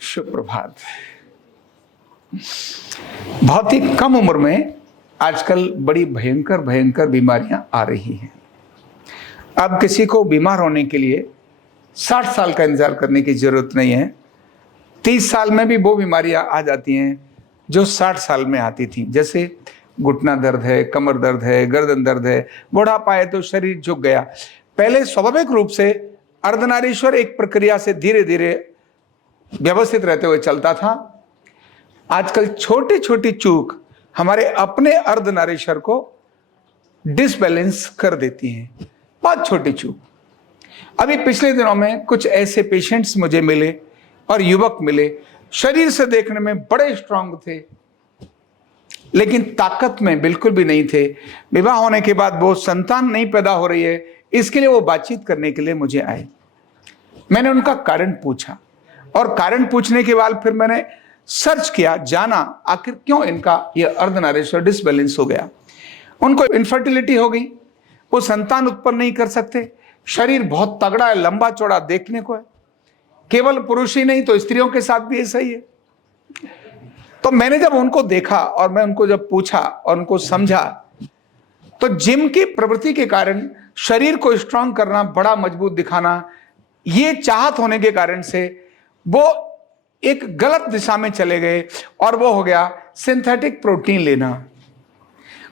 सुप्रभात। बहुत ही कम उम्र में आजकल बड़ी भयंकर भयंकर बीमारियां आ रही हैं। अब किसी को बीमार होने के लिए 60 साल का इंतजार करने की जरूरत नहीं है। 30 साल में भी वो बीमारियां आ जाती हैं जो 60 साल में आती थी, जैसे घुटना दर्द है, कमर दर्द है, गर्दन दर्द है, बुढ़ापा है तो शरीर झुक गया। पहले स्वाभाविक रूप से अर्धनारीश्वर एक प्रक्रिया से धीरे धीरे व्यवस्थित रहते हुए चलता था। आजकल छोटी छोटी चूक हमारे अपने अर्धनारीश्वर को डिसबैलेंस कर देती है। बहुत छोटी चूक। अभी पिछले दिनों में कुछ ऐसे पेशेंट्स मुझे मिले और युवक मिले, शरीर से देखने में बड़े स्ट्रांग थे लेकिन ताकत में बिल्कुल भी नहीं थे। विवाह होने के बाद वो संतान नहीं पैदा हो रही है, इसके लिए वो बातचीत करने के लिए मुझे आए। मैंने उनका कारण पूछा और कारण पूछने के बाद फिर मैंने सर्च किया, जाना आखिर क्यों इनका ये अर्धनारीश्वर डिसबैलेंस हो गया। उनको इनफर्टिलिटी हो गई, वो संतान उत्पन्न नहीं कर सकते, शरीर बहुत तगड़ा है, लंबा चौड़ा देखने को है। केवल पुरुष ही नहीं तो स्त्रियों के साथ भी ऐसा ही है। तो मैंने जब उनको देखा और मैं उनको जब पूछा और उनको समझा, तो जिम की प्रवृत्ति के कारण शरीर को स्ट्रांग करना, बड़ा मजबूत दिखाना, ये चाहत होने के कारण से वो एक गलत दिशा में चले गए और वो हो गया सिंथेटिक प्रोटीन लेना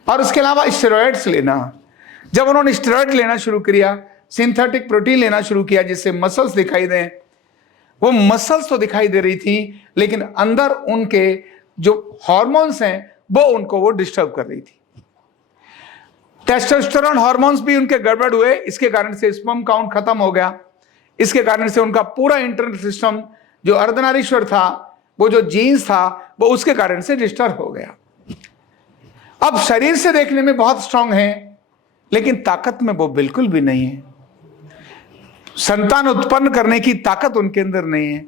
और उसके अलावा स्टेरॉइड्स लेना। जब उन्होंने स्टेरॉइड लेना शुरू किया, सिंथेटिक प्रोटीन लेना शुरू किया जिससे मसल्स दिखाई दें, वो मसल्स तो दिखाई दे रही थी लेकिन अंदर उनके जो हार्मोन्स हैं वो डिस्टर्ब कर रही थी। टेस्टोस्टेरोन हार्मोन्स भी उनके गड़बड़ हुए, इसके कारण से स्पर्म काउंट खत्म हो गया। इसके कारण से उनका पूरा इंटरनल सिस्टम जो अर्धनारीश्वर था, वो जो जीन्स था, वो उसके कारण से डिस्टर्ब हो गया। अब शरीर से देखने में बहुत स्ट्रांग है लेकिन ताकत में वो बिल्कुल भी नहीं है। संतान उत्पन्न करने की ताकत उनके अंदर नहीं है।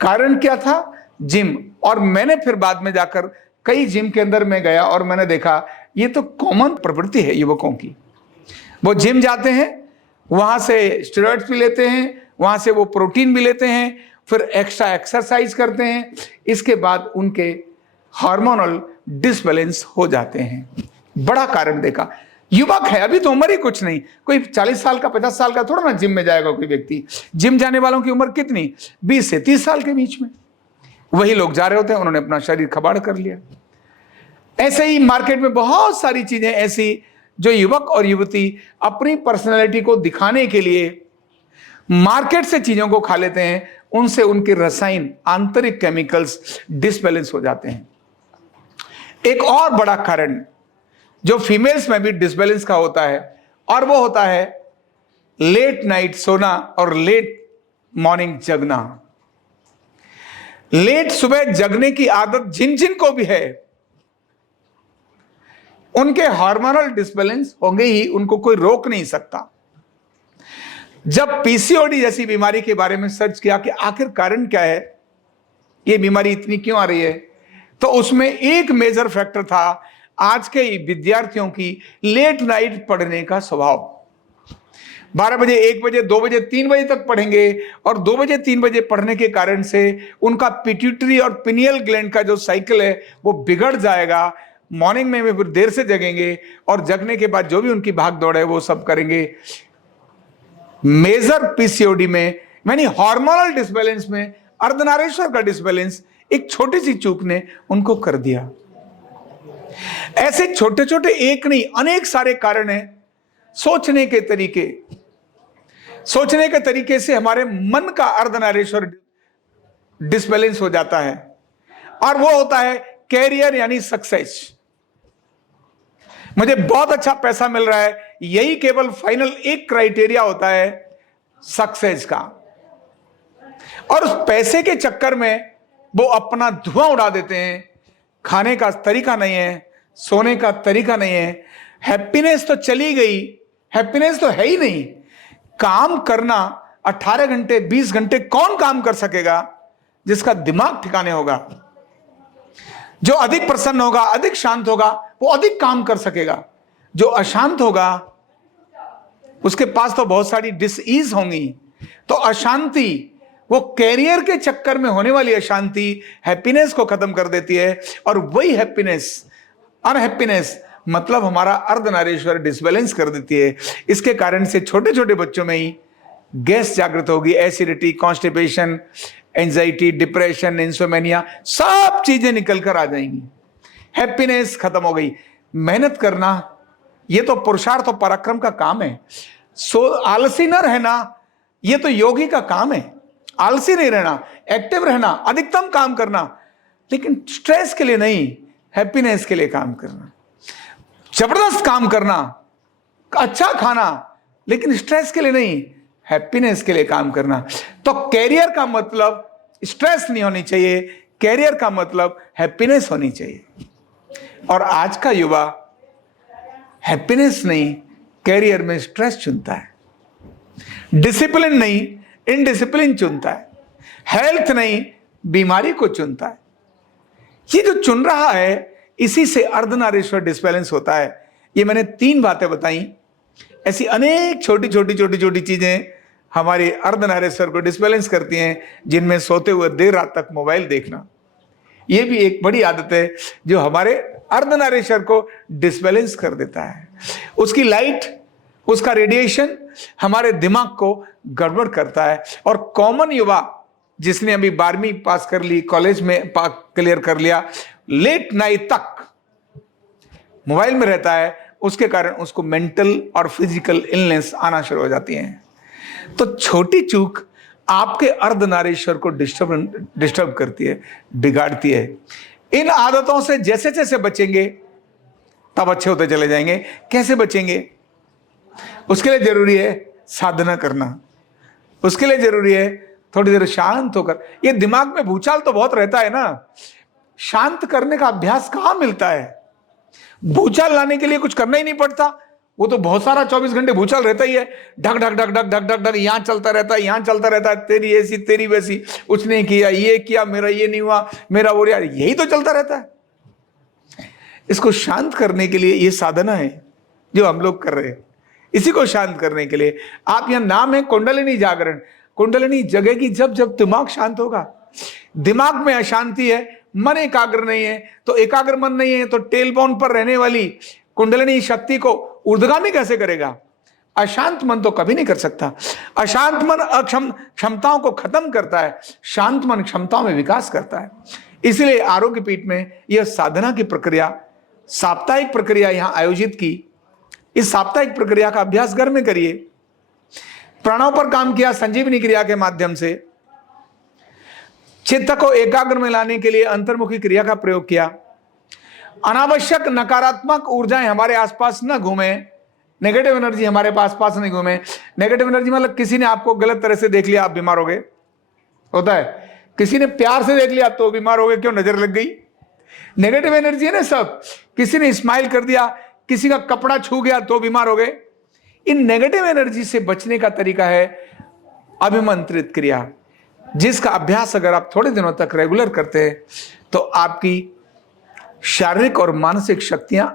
कारण क्या था? जिम। और मैंने फिर बाद में जाकर कई जिम के अंदर में गया और मैंने देखा ये तो कॉमन प्रवृत्ति है युवकों की। वो जिम जाते हैं, वहां से स्टेरॉइड्स भी लेते हैं, वहां से वो प्रोटीन भी लेते हैं, फिर एक्स्ट्रा एक्सरसाइज करते हैं, इसके बाद उनके हार्मोनल डिसबैलेंस हो जाते हैं। बड़ा कारण देखा। युवक है, अभी तो उम्र ही कुछ नहीं, कोई 40 साल का 50 साल का थोड़ा ना जिम में जाएगा कोई व्यक्ति। जिम जाने वालों की उम्र कितनी? 20 से 30 साल के बीच में वही लोग जा रहे होते हैं। उन्होंने अपना शरीर खबाड़ कर लिया। ऐसे ही मार्केट में बहुत सारी चीजें ऐसी जो युवक और युवती अपनी पर्सनैलिटी को दिखाने के लिए मार्केट से चीजों को खा लेते हैं, उनसे उनके रसायन, आंतरिक केमिकल्स डिसबैलेंस हो जाते हैं। एक और बड़ा कारण जो फीमेल्स में भी डिसबैलेंस का होता है और वो होता है लेट नाइट सोना और लेट मॉर्निंग जगना। लेट सुबह जगने की आदत जिन जिन को भी है, उनके हार्मोनल डिसबैलेंस होंगे ही, उनको कोई रोक नहीं सकता। जब पीसीओडी जैसी बीमारी के बारे में सर्च किया कि आखिर कारण क्या है, ये बीमारी इतनी क्यों आ रही है, तो उसमें एक मेजर फैक्टर था आज के विद्यार्थियों की लेट नाइट पढ़ने का स्वभाव। 12 बजे, 1 बजे, 2 बजे, 3 बजे तक पढ़ेंगे और 2 बजे 3 बजे पढ़ने के कारण से उनका पिट्यूटरी और पिनियल ग्लैंड का जो साइकिल है वो बिगड़ जाएगा। मॉर्निंग में फिर देर से जगेंगे और जगने के बाद जो भी उनकी भाग दौड़ है वो सब करेंगे। मेजर पीसीओडी में, यानी हार्मोनल डिसबैलेंस में, अर्धनारीश्वर का डिसबैलेंस एक छोटी सी चूक ने उनको कर दिया। ऐसे छोटे छोटे एक नहीं अनेक सारे कारण हैं। सोचने के तरीके से हमारे मन का अर्धनारीश्वर डिसबैलेंस हो जाता है और वो होता है कैरियर यानी सक्सेस। मुझे बहुत अच्छा पैसा मिल रहा है, यही केवल फाइनल एक क्राइटेरिया होता है सक्सेस का। और उस पैसे के चक्कर में वो अपना धुआं उड़ा देते हैं। खाने का तरीका नहीं है, सोने का तरीका नहीं है, हैप्पीनेस तो चली गई, हैप्पीनेस तो है ही नहीं। काम करना 18 घंटे 20 घंटे कौन काम कर सकेगा जिसका दिमाग ठिकाने होगा? जो अधिक प्रसन्न होगा, अधिक शांत होगा, वो अधिक काम कर सकेगा। जो अशांत होगा उसके पास तो बहुत सारी डिसीज होंगी। तो अशांति वो कैरियर के चक्कर में होने वाली अशांति हैप्पीनेस को खत्म कर देती है, और वही हैप्पीनेस अनहैप्पीनेस मतलब हमारा अर्धनारीश्वर डिसबैलेंस कर देती है। इसके कारण से छोटे छोटे बच्चों में ही गैस जागृत होगी, acidity, constipation, anxiety, depression, insomnia, सब चीजें निकल कर आ जाएंगी। हैप्पीनेस खत्म हो गई। मेहनत करना ये तो पुरुषार्थ और पराक्रम का काम है। आलसी न रहना ये तो योगी का काम है। आलसी नहीं रहना, एक्टिव रहना, अधिकतम काम करना, लेकिन स्ट्रेस के लिए नहीं, हैप्पीनेस के लिए काम करना। जबरदस्त काम करना, अच्छा खाना, लेकिन स्ट्रेस के लिए नहीं, हैप्पीनेस के लिए काम करना। तो कैरियर का मतलब स्ट्रेस नहीं होनी चाहिए, कैरियर का मतलब हैप्पीनेस होनी चाहिए। और आज का युवा हैप्पीनेस नहीं, कैरियर में स्ट्रेस चुनता है, डिसिप्लिन नहीं, इनडिसिप्लिन चुनता है, हेल्थ नहीं, बीमारी को चुनता है। ये जो चुन रहा है, इसी से अर्धनारीश्वर डिसबैलेंस होता है। ये मैंने 3 बातें बताई, ऐसी अनेक छोटी छोटी चीजें हमारे अर्धनारीश्वर को डिसबैलेंस करती हैं, जिनमें सोते हुए देर रात तक मोबाइल देखना, ये भी एक बड़ी आदत है जो हमारे अर्धनारीश्वर को डिसबैलेंस कर देता है। उसकी लाइट, उसका रेडिएशन हमारे दिमाग को गड़बड़ करता है। और कॉमन युवा जिसने अभी 12वीं पास कर ली, कॉलेज में क्लियर कर लिया, लेट नाइट तक मोबाइल में रहता है, उसके कारण उसको मेंटल और फिजिकल इलनेस आना शुरू हो जाती है। तो छोटी चूक आपके अर्धनारीश्वर को डिस्टर्ब करती है, बिगाड़ती है। इन आदतों से जैसे जैसे बचेंगे तब अच्छे होते चले जाएंगे। कैसे बचेंगे? उसके लिए जरूरी है साधना करना, उसके लिए जरूरी है थोड़ी देर शांत होकर। ये दिमाग में भूचाल तो बहुत रहता है ना, शांत करने का अभ्यास कहां मिलता है? भूचाल लाने के लिए कुछ करना ही नहीं पड़ता, वो तो बहुत सारा 24 घंटे भूचाल रहता ही है। ढक ढक ढक ढक ढक ढक ढक यहां चलता रहता है, यहां चलता रहता है, तेरी ऐसी तेरी वैसी, उसने किया, ये किया, मेरा ये नहीं हुआ, मेरा वो, यार यही तो चलता रहता है। इसको शांत करने के लिए ये साधना है जो हम लोग कर रहे हैं। इसी को शांत करने के लिए आप, यहां नाम है कुंडलिनी जागरण। कुंडलिनी जगेगी जब जब दिमाग शांत होगा। दिमाग में अशांति है, मन एकाग्र नहीं है, तो एकाग्र मन नहीं है तो टेलबोन पर रहने वाली कुंडलिनी शक्ति को ऊर्ध्वगामी कैसे करेगा? अशांत मन तो कभी नहीं कर सकता। अशांत मन क्षमताओं को खत्म करता है, शांत मन क्षमताओं में विकास करता है। इसलिए आरोग्य पीठ में यह साधना की प्रक्रिया, साप्ताहिक प्रक्रिया यहां आयोजित की। इस साप्ताहिक प्रक्रिया का अभ्यास घर में करिए। प्राणों पर काम किया संजीवनी क्रिया के माध्यम से, चित्त को एकाग्र में लाने के लिए अंतर्मुखी क्रिया का प्रयोग किया। अनावश्यक नकारात्मक ऊर्जाएं हमारे आसपास न घूमे, नेगेटिव एनर्जी हमारे आसपास नहीं घूमे। नेगेटिव एनर्जी मतलब किसी ने आपको गलत तरह से देख लिया, आप बीमार हो गए, होता है। किसी ने प्यार से देख लिया तो बीमार हो गए, क्यों? नजर लग गई। नेगेटिव एनर्जी है ना सब। किसी ने स्माइल कर दिया, किसी का कपड़ा छू गया तो बीमार हो गए। इन नेगेटिव एनर्जी से बचने का तरीका है अभिमंत्रित क्रिया, जिसका अभ्यास अगर आप थोड़े दिनों तक रेगुलर करते हैं तो आपकी शारीरिक और मानसिक शक्तियां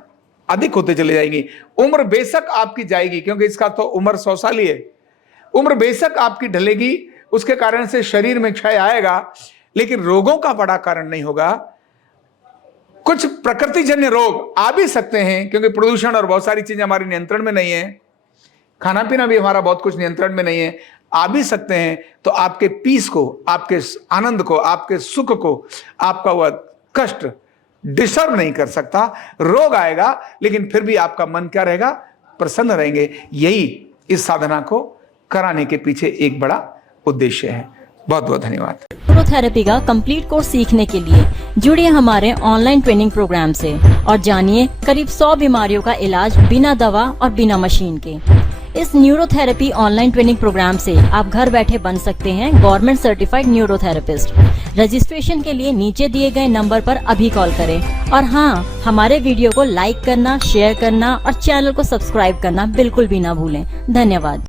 अधिक होते चले जाएंगी। उम्र बेशक आपकी जाएगी, क्योंकि इसका तो उम्र 100 साल ही है। उम्र बेशक आपकी ढलेगी, उसके कारण से शरीर में क्षय आएगा, लेकिन रोगों का बड़ा कारण नहीं होगा। कुछ प्रकृतिजन्य रोग आ भी सकते हैं, क्योंकि प्रदूषण और बहुत सारी चीजें हमारे नियंत्रण में नहीं है, खाना पीना भी हमारा बहुत कुछ नियंत्रण में नहीं है, आ भी सकते हैं। तो आपके पीस को, आपके आनंद को, आपके सुख को, आपका वह कष्ट डिस्टर्ब नहीं कर सकता। रोग आएगा, लेकिन फिर भी आपका मन क्या रहेगा? प्रसन्न रहेंगे। यही इस साधना को कराने के पीछे एक बड़ा उद्देश्य है। बहुत बहुत धन्यवाद। न्यूरोथेरेपी का कंप्लीट कोर्स सीखने के लिए जुड़िए हमारे ऑनलाइन ट्रेनिंग प्रोग्राम से और जानिए करीब 100 बीमारियों का इलाज बिना दवा और बिना मशीन के। इस न्यूरोथेरेपी ऑनलाइन ट्रेनिंग प्रोग्राम से आप घर बैठे बन सकते हैं गवर्नमेंट सर्टिफाइड न्यूरोथेरेपिस्ट। रजिस्ट्रेशन के लिए नीचे दिए गए नंबर पर अभी कॉल करें। और हाँ, हमारे वीडियो को लाइक करना, शेयर करना और चैनल को सब्सक्राइब करना बिल्कुल भी ना भूलें। धन्यवाद।